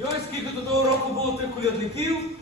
І ось скільки до того року було тих колядників.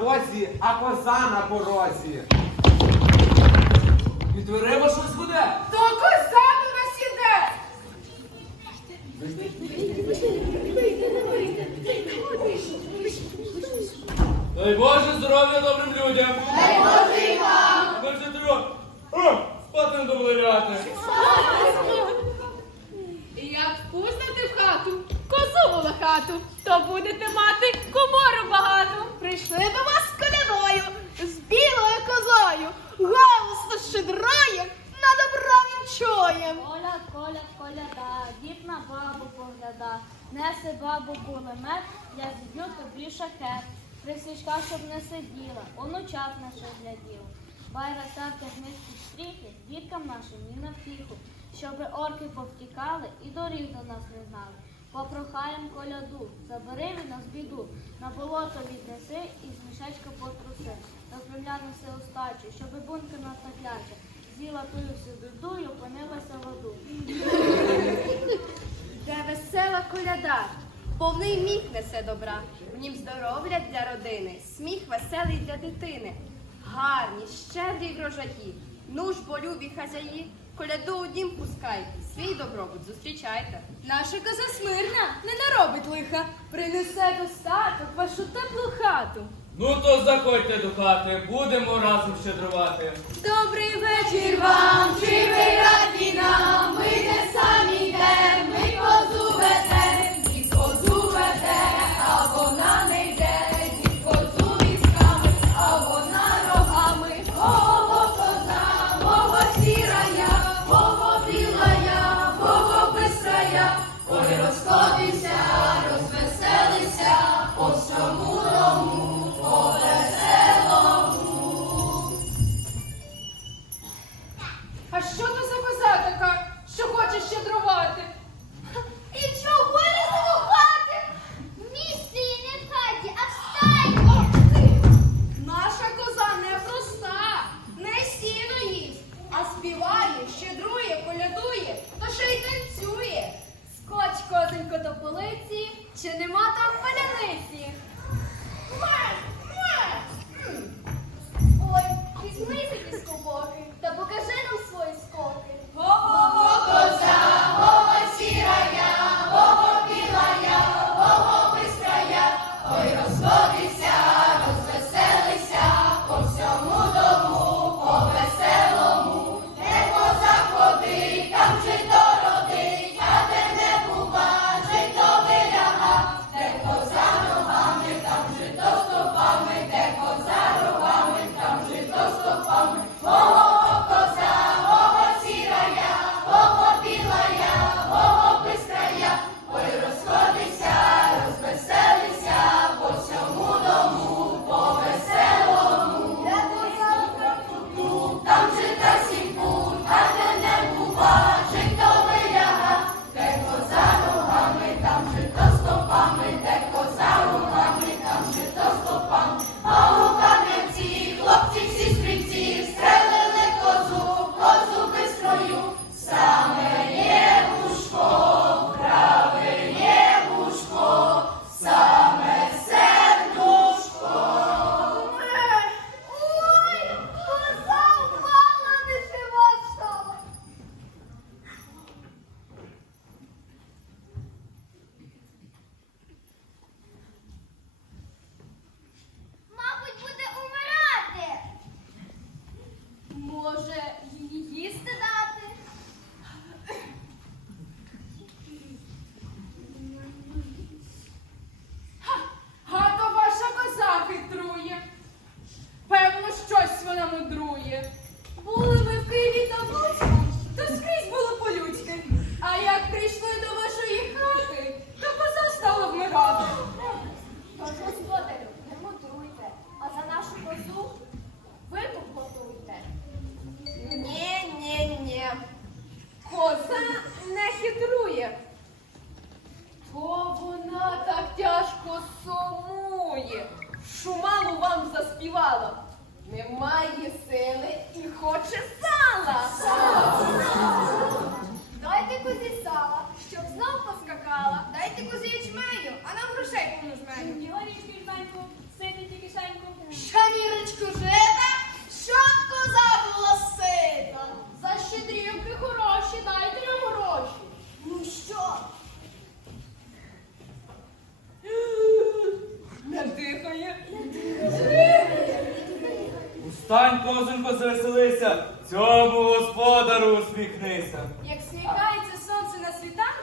Возі, а коза на порозі. Від дверима щось буде. То козану нас іде. Дай Боже здоров'я добрим людям. Дай Боже і вам. Ми вже трьох. О, спати не дозволяти. І як впустите в хату, козу хату, то будете мати комору багату. Прийшли до вас з колядою, з білою козою, голосно щедрає, на добро відчуєм. Коля, коля, коляда, дід на бабу погляда, несе бабу кулемет, я зіб'ю тобі шахет. Присічка, щоб не сиділа, онучат наших гляділа. Байрактарка гнизькі стріхи, діткам нашим ні на втіху, щоби орки повтікали і доріг до нас не знали. Попрохаєм коляду, забери від нас біду, на болото віднеси і з мішечка потруси. До Кремля неси остачу, щоби бункер нас накляче. З'їла тую всю і опинилася в аду. Де весела коляда, повний міг несе добра, в нім здоров'я для родини, сміх веселий для дитини. Гарні, щедрі врожаї, ну ж любі хазяї, коляду у дім пускайте, свій добробут зустрічайте. Наша коза смирна не наробить лиха, принесе достаток вашу теплу хату. Ну то заходьте до хати, будемо разом щедрувати. Добрий вечір вам, чи ви раді нам? Ми не Bye. Дайте козі ячменю, а нам грошей повну жменю. Горішки жменьку, сидіть кишеньку. Шарірочку жита, щоб коза була сита. За щедрівки хороші, дайте нам гроші. Ну що? Не дихає. Устань, козонько, звеселися, цьому господару усміхнися. Як сміхається сонце на світанку,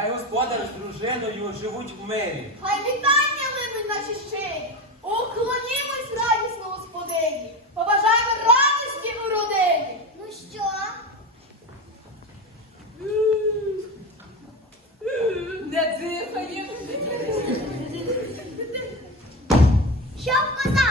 Хай господар з дружиною живуть в мирі. Хай вітання линуть наші щирі. Уклонімось радісно господині. Побажаємо радості в родині. Ну що? Не дихає. Щоб коза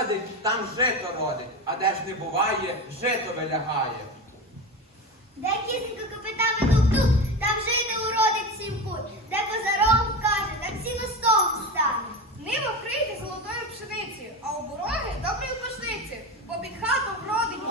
коза ходить, там жито родить, а де ж не буває, жито вилягає. Де кісенько копита тук-тук, там жити уродить сім путь. Де козаром каже, так сіно стол встане. Нива вкрийте золотою пшеницею, а у бороги добрі пашниці, бо під хату вродить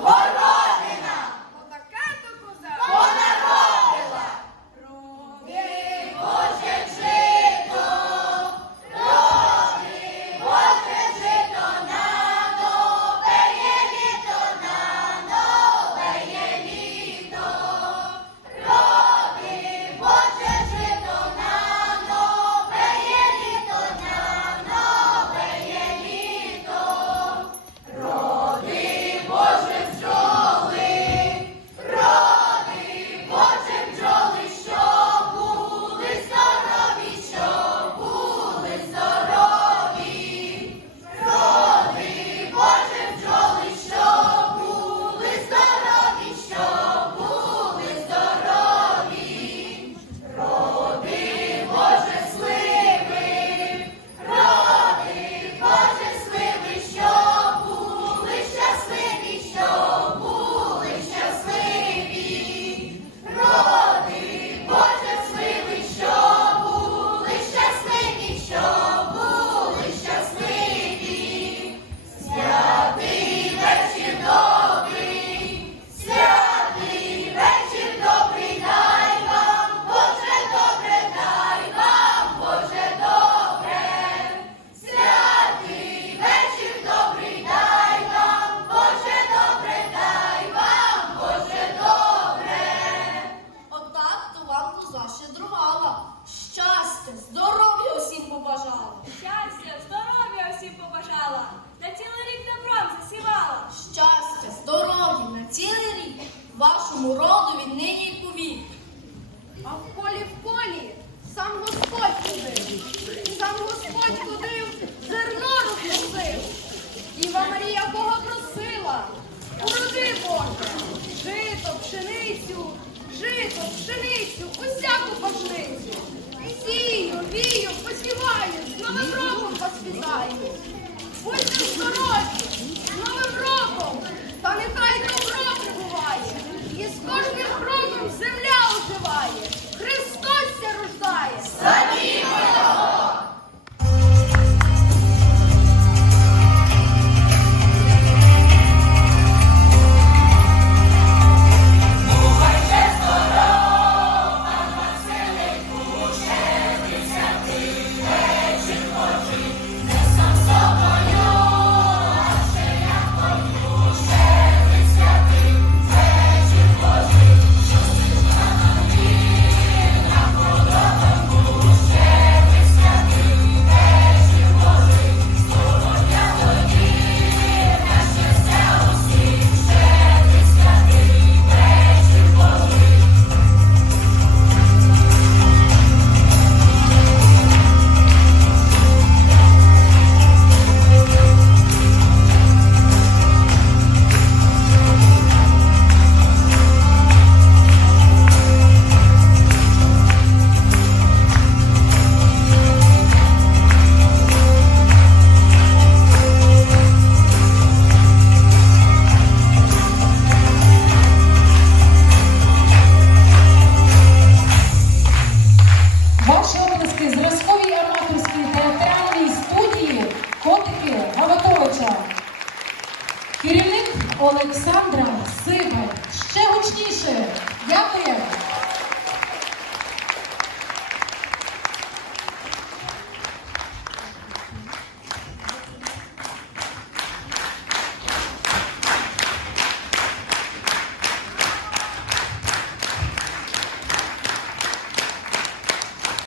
Олександра Сибаль. Ще гучніше. Дякую.